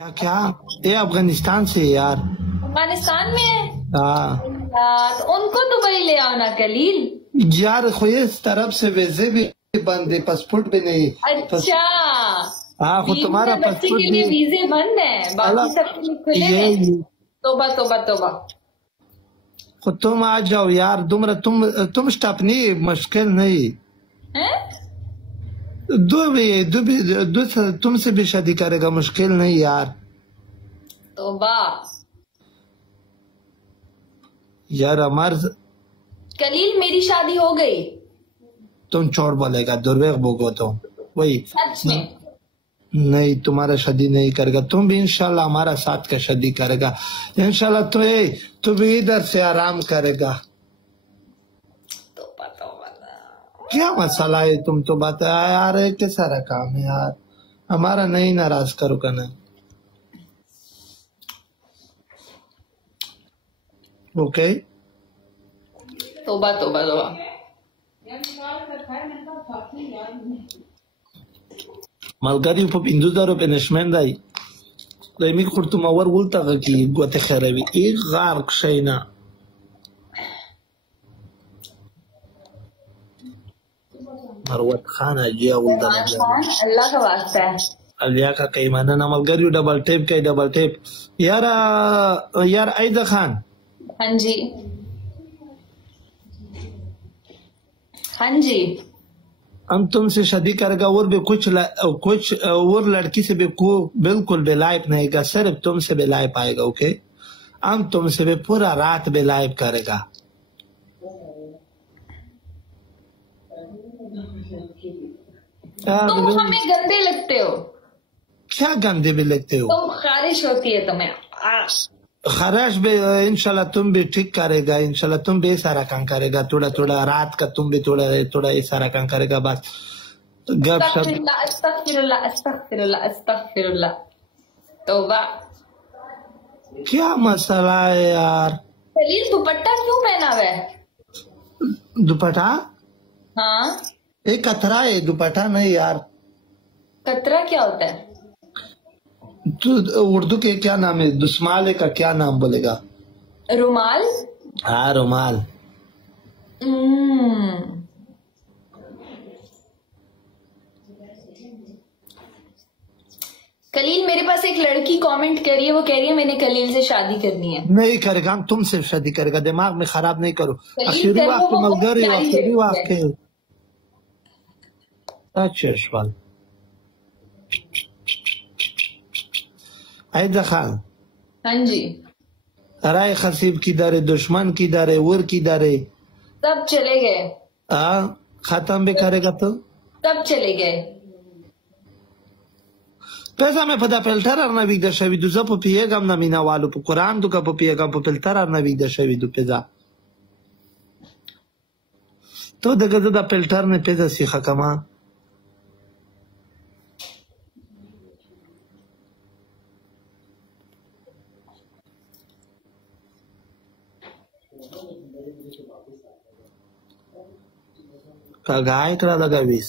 क्या क्या ये अफगानिस्तान से यार। अफगानिस्तान में है। हाँ तो उनको दुबई ले आओ ना कलील। यार इस तरफ से वीजे भी बंद है, पासपोर्ट भी नहीं। अच्छा हाँ खुद तुम्हारा बच्चे पासपोर्ट के लिए भी वीजे बंद है, बाकी सब खुले हैं। तोबा तोबा तोबा। खुद तुम आ जाओ यार, तुम स्टॉप नहीं, मुश्किल नहीं है? दो तुमसे भी शादी करेगा, मुश्किल नहीं यार। तोबा यार अमर कलील मेरी शादी हो गई। तुम छोड़ बोलेगा, दुर्वेग बोगो तुम वही। सच में नहीं तुम्हारा शादी नहीं करेगा, तुम भी इंशाल्लाह हमारा साथ का शादी करेगा इंशाल्लाह। तू भी इधर से आराम करेगा। क्या मसला है, तुम तो बता यार, के सारा काम है यार, हमारा नहीं नाराज करो का ना। ओके तोबा तोबा तोबा। Malgari po indudaro penishmendai. Dai mi kurtu mawar gulta ki gote kharabi. Gharq shayna. Marwat Khan ajiya gulta अल्लाह का वास्ता है। अलिया का कई माना ना मलगरी डबल टेप यार आयदा खान। हाँ जी हाँ जी। हम तुमसे शादी करेगा और भी कुछ और लड़की से भी बिल्कुल बेलायब नहीं का, सिर्फ तुमसे बेलायब आएगा। ओके हम तुमसे भी पूरा रात बेलायब करेगा। तुम हमें गंदे लगते हो। क्या गंदे भी लगते हो? तुम खारिश होती है तुम्हें। खराश भी इंशाल्लाह तुम भी ठीक करेगा, इंशाल्लाह तुम भी सारा काम करेगा, थोड़ा थोड़ा रात का तुम भी थोड़ा थोड़ा ये सारा काम करेगा। बस अस्तगफिरुल्लाह। तौबा। क्या मसला है यार? कलील दुपट्टा क्यों पहना हुआ है? दुपट्टा? हाँ एक कतरा है, दुपट्टा नहीं यार। कतरा क्या होता है? तू उर्दू के क्या नाम है, दुस्माले का क्या नाम बोलेगा? रुमाल। हाँ रुमाल। कलील मेरे पास एक लड़की कमेंट कर रही है, वो कह रही है मैंने कलील से शादी करनी है। नहीं करेगा, हम तुमसे शादी करेगा, दिमाग में खराब नहीं करो। आयदा खान। हाँ जी। राय खसीब किधर है, दुश्मन किधर है, उर किधर है? सब चले गए। खत्म भी करेगा तो सब चले गए। पैसा में पता पेल्टर और नवी दशवी दुजा पपिएगा ना मीना वालों पर कुरान दुका पपिएगा पेल्टर और नवी दशवी दु पेजा तो दगदा पेल्टर ने पेजा सीखा कमा का गाय करा लगा बीस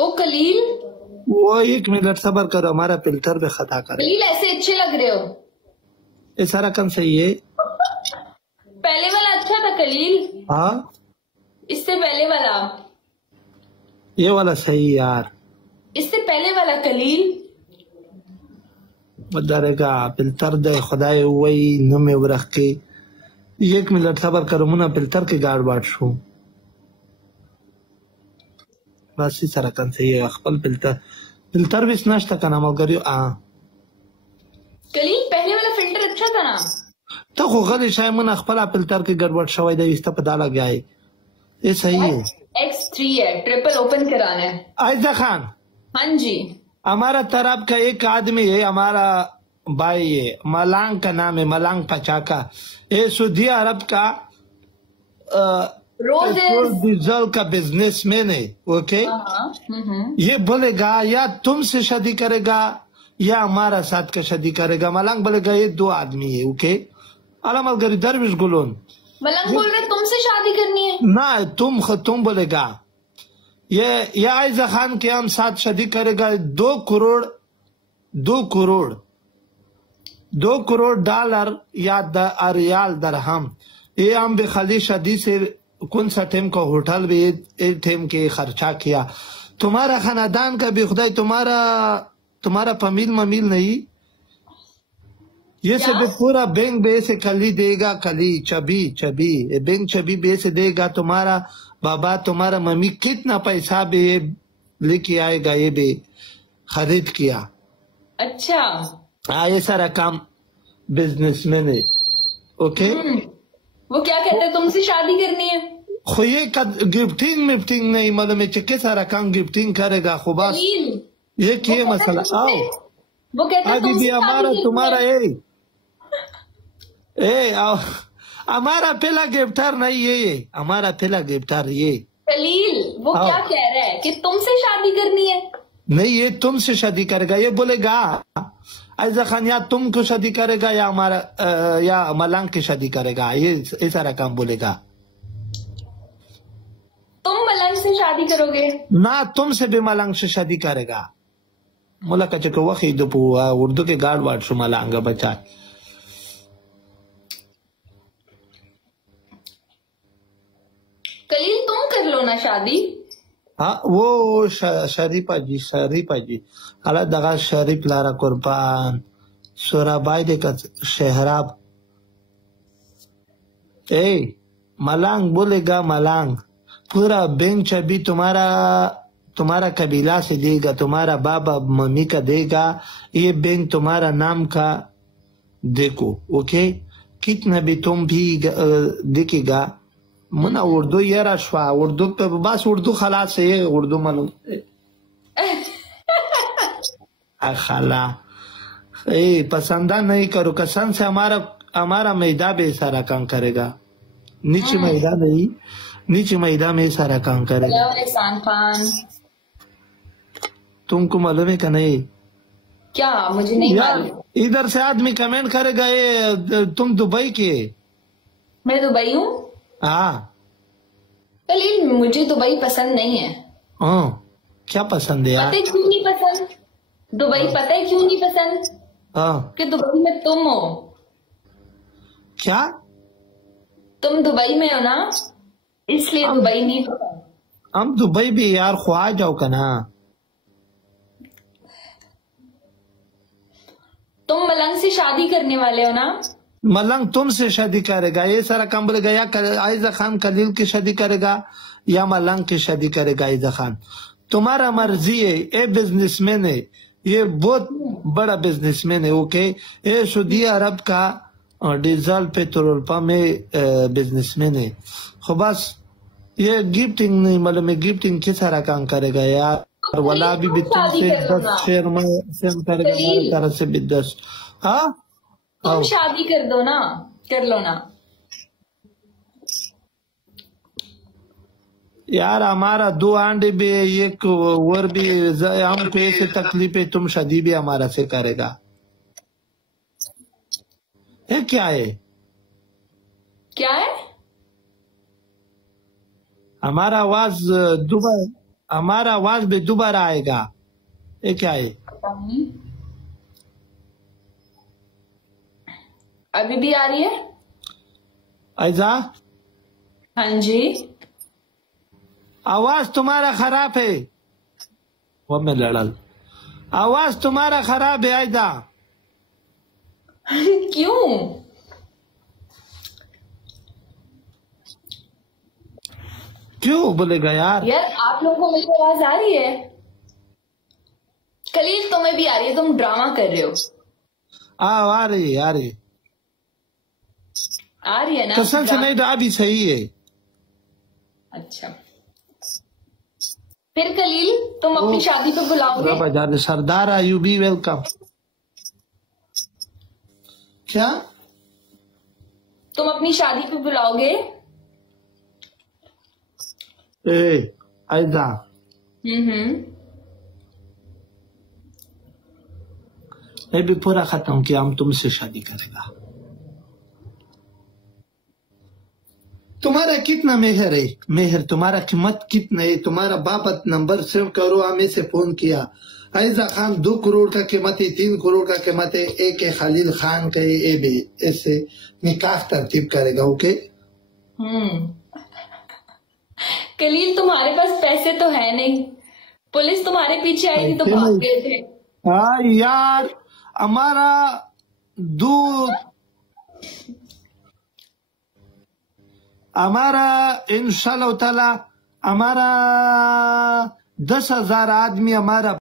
ओ कलील वो 1 मिनट सबर करो, हमारा फिल्टर भी खता करे। कलील ऐसे अच्छे लग रहे हो। ये सारा काम सही है। पहले वाला अच्छा था कलील। हाँ इससे पहले वाला। ये वाला सही यार। इससे पहले वाला कलील बदरेगा फिल्टर दे खुदाई वही न में रख के 1 मिनट सबर करो, मुना फिल्टर के गाड़ बाट शो बस ही सारा काम सही है। खपल फिल्टर भी स्नैश तक नाम करियो कलील पहले वाला फिल्टर अच्छा था ना? तो गली शायद मन खपला फिल्टर के गड़बड़ शवाई दे इस पता लग गया है। ये सही है। X3 है, ट्रिपल ओपन कराना है। आयजा खान। हाँ जी। हमारा तरफ का एक आदमी है, हमारा भाई ये मलांग का नाम है, मलांग पचाका। ये सऊदी अरब का पेट्रोल डीजल का बिजनेसमैन है। ओके, ये बोलेगा या तुमसे शादी करेगा या हमारा साथ का शादी करेगा। मलांग बोलेगा ये दो आदमी है। ओके, अलामल गरी दरविश गुलोन मलंग बोल रहे तुमसे शादी करनी है ना, तुम बोलेगा ये आयजा खान के हम साथ शादी करेगा। 2 करोड़ डॉलर या रियाल दरहम, ये हम भी खाली शादी से कौन सा टेम का होटल भी एक टेम के खर्चा किया। तुम्हारा खानदान का भी खुदा तुम्हारा पमील ममील नहीं, ये से भी पूरा बैंक बे से कली देगा, कली चबी बैंक चबी बे से देगा। तुम्हारा बाबा तुम्हारा मम्मी कितना पैसा भी लेके आएगा, ये भी खरीद किया। अच्छा, हाँ, ये सारा काम बिजनेसमैन है। ओके, वो क्या कहते हैं तुमसे शादी करनी है? खो ये गिफ्टिंग नहीं, मतलब चक्के सारा काम गिफ्टिंग करेगा। खुबास ये किए मसला। आओ वो कहते हैं दीदी हमारा तुम्हारा हमारा पहला गिफ्टर नहीं ये हमारा पहला गिफ्टर ये कलील। वो क्या कह रहा है कि तुमसे शादी करनी है? नहीं, ये तुमसे शादी करेगा। ये बोलेगा आयजा खान या तुमको शादी करेगा या हमारा या मलांग की शादी करेगा। ये सारा काम बोलेगा। तुम मलंग से शादी करोगे ना, तुमसे भी मलांग से शादी करेगा। मुला का चको वही दो उर्दू के गार्ड वार्ड शो मलांग बचा। कलील तुम कर लो ना शादी। हाँ, वो शरीफा जी अला दगा शरीफ लारा कुर्बान सोराबाई देखा शहराब। मलांग बोलेगा, मलांग पूरा बेंच अभी तुम्हारा कबीला से देगा, तुम्हारा बाबा मम्मी का देगा। ये बैंक तुम्हारा नाम का देखो। ओके, कितना भी तुम भी देखेगा। मना उर्दू यार अशवा उर्दू पे बस उर्दू खलास है, उर्दू मालूम खाला पसंदा नहीं करो कसम से। हमारा मैदा भी सारा काम करेगा, नीचे मैदा नहीं, नीचे मैदा में सारा काम करेगा। एहसान खान तुमको मालूम है का नहीं? क्या मुझे नहीं मालूम। इधर से आदमी कमेंट करेगा ये तुम दुबई के। मैं दुबई हूँ। हाँ, कलील मुझे दुबई पसंद नहीं है। क्या पसंद है यार? पता है क्यों नहीं पसंद दुबई? पता है क्यों नहीं पसंद? कि दुबई में तुम हो। क्या तुम दुबई में हो ना, इसलिए दुबई नहीं पसंद। हम दुबई भी यार ख्वाह जाओ का ना। तुम मलंग से शादी करने वाले हो ना? मलंग तुमसे शादी करेगा। ये सारा काम बोलेगा या आयजा खान कलील की शादी करेगा या मलंग की शादी करेगा। आयजा खान तुम्हारा मर्जी है। ये बिजनेसमैन है, ये बहुत बड़ा बिजनेसमैन है। ओके, ये सऊदी अरब का डीजल पेट्रोल पंप में बिजनेसमैन है। तो बस ये गिफ्टिंग नहीं, मतलब मैं गिफ्टिंग के सारा काम करेगा यार। वाला भी तुमसे 10 शेयर में सेंड करेगा मेरी तरफ से भी 10। हाँ, तुम शादी कर दो ना, कर लो ना यार। हमारा 2 अंडे भी एक और भी हमको ऐसे तकलीफ है, तुम शादी भी हमारा से करेगा। ये क्या है? क्या है? हमारा आवाज भी दोबारा आएगा। ये क्या है? अभी भी आ रही है? ऐसा? हाँ जी, आवाज तुम्हारा खराब है। वो मैं लड़ल, आवाज तुम्हारा खराब है ऐसा। क्यों? क्यों बोलेगा यार? यार आप लोगों को मेरी आवाज आ रही है? कलील तुम्हें भी आ रही है, तुम ड्रामा कर रहे हो। आ रही आ रही है ना? कसम से नहीं, अभी सही है। अच्छा, फिर कलील तुम अपनी शादी पे बुलाओगे? सरदार यू बी वेलकम। क्या तुम अपनी शादी पे बुलाओगे? ऐसा मैं भी पूरा खत्म किया, हम तुमसे शादी करेगा। तुम्हारा कितना मेहर है? मेहर तुम्हारा कीमत कितना है? तुम्हारा बाप नंबर सेव करो, हमें से फोन किया। ऐजा खान 2 करोड़ का कीमत है, 3 करोड़ का कीमत है, एक है खलील खान का, ये भी ऐसे निकाह तरतीब करेगा। ओके कलील, तुम्हारे पास पैसे तो है नहीं, पुलिस तुम्हारे पीछे आई थी तो भाग गए थे। हाँ यार, हमारा इंशाल्लाह ताला हमारा 10,000 आदमी हमारा